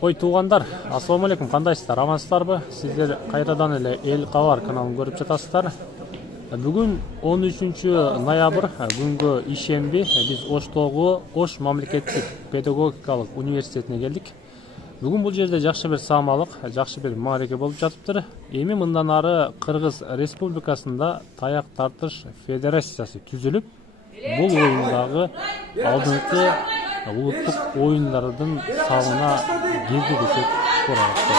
Ой туугандар, ассаламу алейкум, кандайсыздар, амансыздарбы? Сиздер кайрадан эле Эл Кабар каналын көрүп жатасыздар. Бүгүн 13 ноябрь күнгө ишемби биз Оштогу Ош мамлекеттик педагогикалык университетине келдик. Бүгүн бул жерде жакшы бир саамалык, жакшы бир маареке болуп жатыптыр. Эми мындан ары Кыргыз Республикасында таяк тартыш федерациясы түзүлүп, бул оюндагы алдыңкы улуттук оюндардын сабына кирди десек туура болот.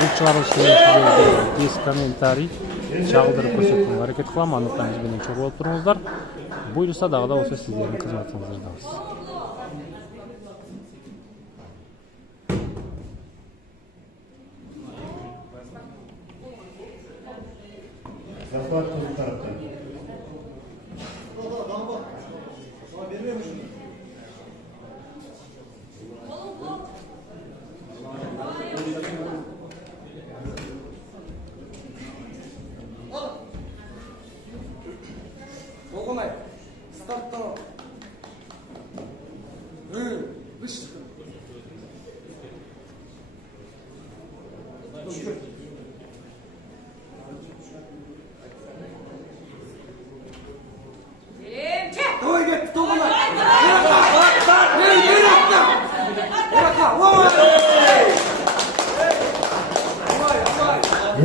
Бул чыгарылышты тез комментарий чагылдырып көрсөтүүгө аракет кылам, андыктан биз менен чогуу болуп туруңуздар. Буюрса дагы да болсо сиздердин кызматыңыздардабыз.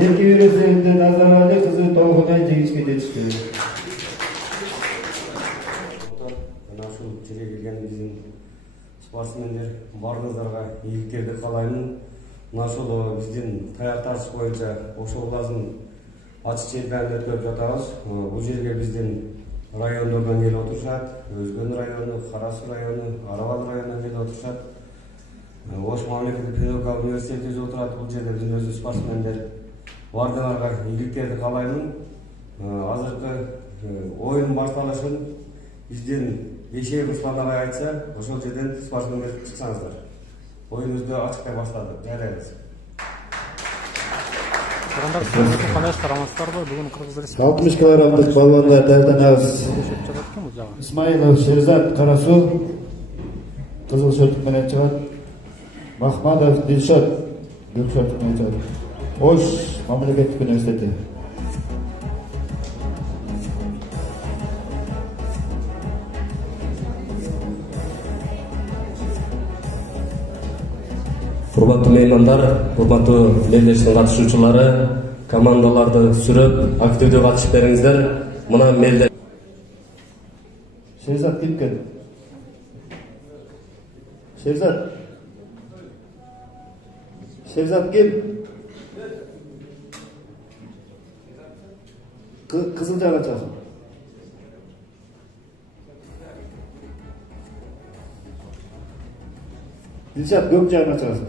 Эки үйрөсөндө Назарали кызы Толгунай жеңишке жетишти. Мына ушул жерге келген биздин спортсмендер баарыңыздарга ийгиликтерди каалаймын. Мына ушул биздин таяк тартыш боюнча Ош областынын ачык чемпионатын өткөрүп жатабыз. Бул жерге биздин райондордон эл отурушат, Өзгөн району, Кара Суу району, Арабат районунан эл отурушат. Ош мамлекеттик педагогикалык университети өзү отурат. Бул жерде биздин өзү спортсмендер бардыңарга ийгиликтерди каалаймын. Азыркы оюн башталышын биздин Бешеев Руслан агай айтса, ошол жерден спортсмендер чыксаңыздар. Оюнубузду ачыктай баштады. Жарайбыз. Туугандар, кандайсыздар, амансыздарбы? Бүгүн Кыргыз Республикасы 60 килограммдык балуандар дайындалабыз. Исмаилов Шерзат Карасу кызыл шорт менен чыгат. Махмадов Дилшот көк шорт менен чыгат. Ош мамлекеттик университети. Урматтуу меймандар, урматтуу мелдештин катышуучулары, командаларды сүрөп, активдүү катышып бериңиздер. Мына мелде Шерзат кимкен? Шерзат. Шерзат ким? Кызыл жагы чагын. Дилшат көк жагына чагын.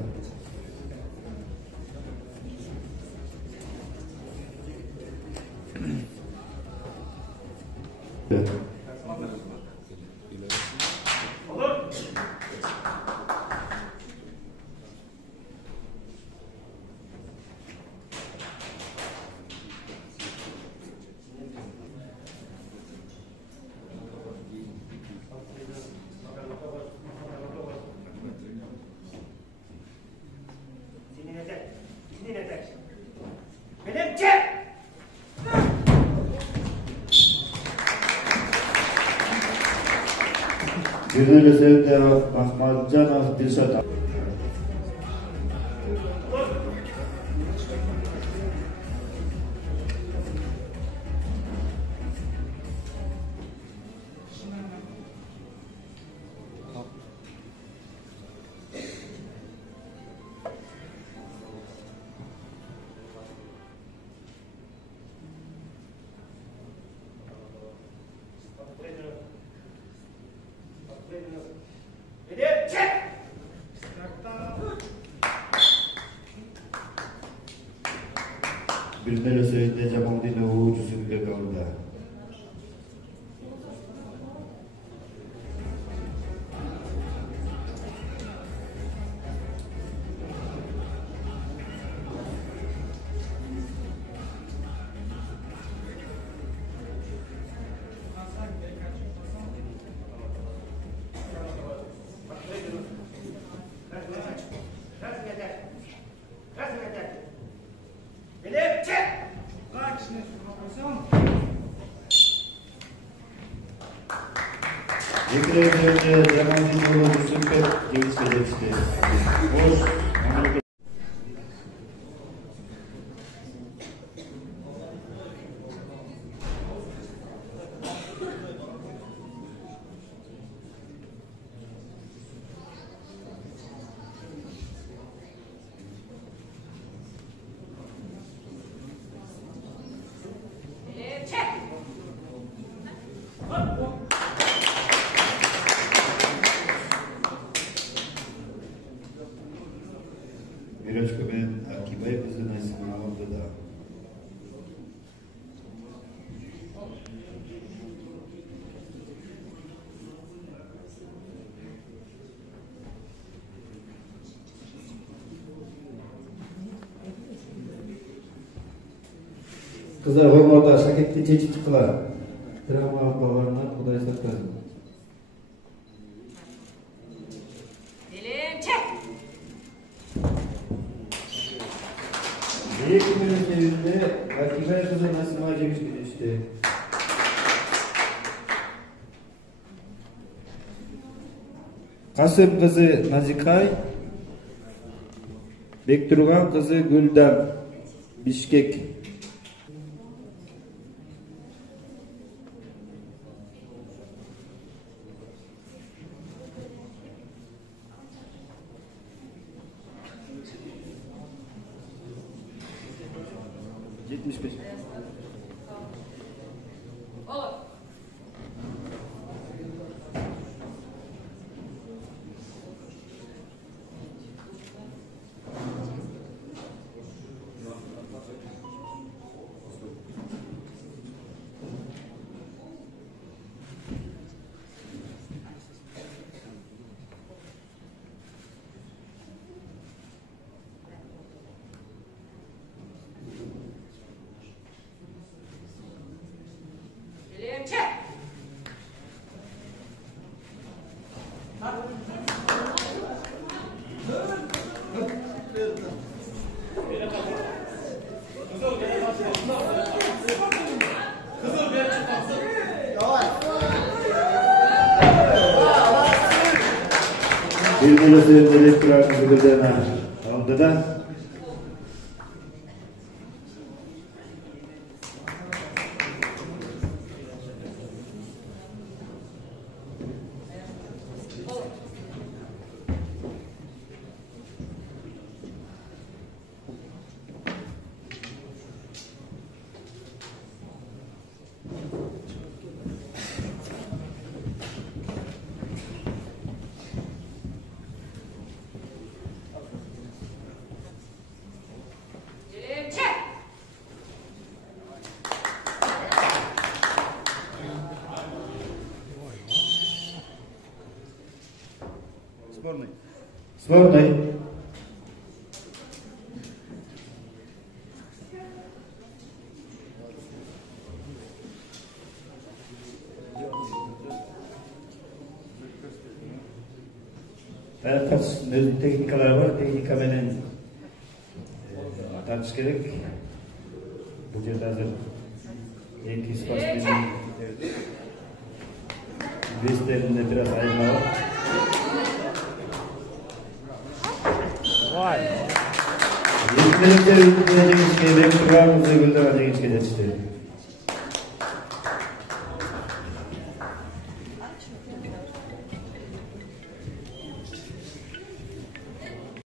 Birleşenler Ahmadcanov Dilşat. Birleşenler Jamaldino ucusun kaldı. Ekranlarda Dramantin Yolu Süper Gençlik Gazetesi. Мирочка мен Акибай біздің айсыны алды да. Қыздар болмауда шакетті чечіп шыққыла. Травма балаларынан Құдай сақтасын. Екі минут жерінде Акибай қызы Насима жеңіске жетті. Қасым қызы Назикай, Бектұрған қызы Гүлдам, Бишкек. Bir direktör Gülden aldı da Сборной. Özün teknikalar var, teknika menen tartış gerek. Bu жерде hazır iki sportmenin vestlerinde biraz ayırma var. Vay. Yetkilikler ülkede Cengiz Bey, Bekir Bağımızda Gülden Cengiz Bey yetiştirdi.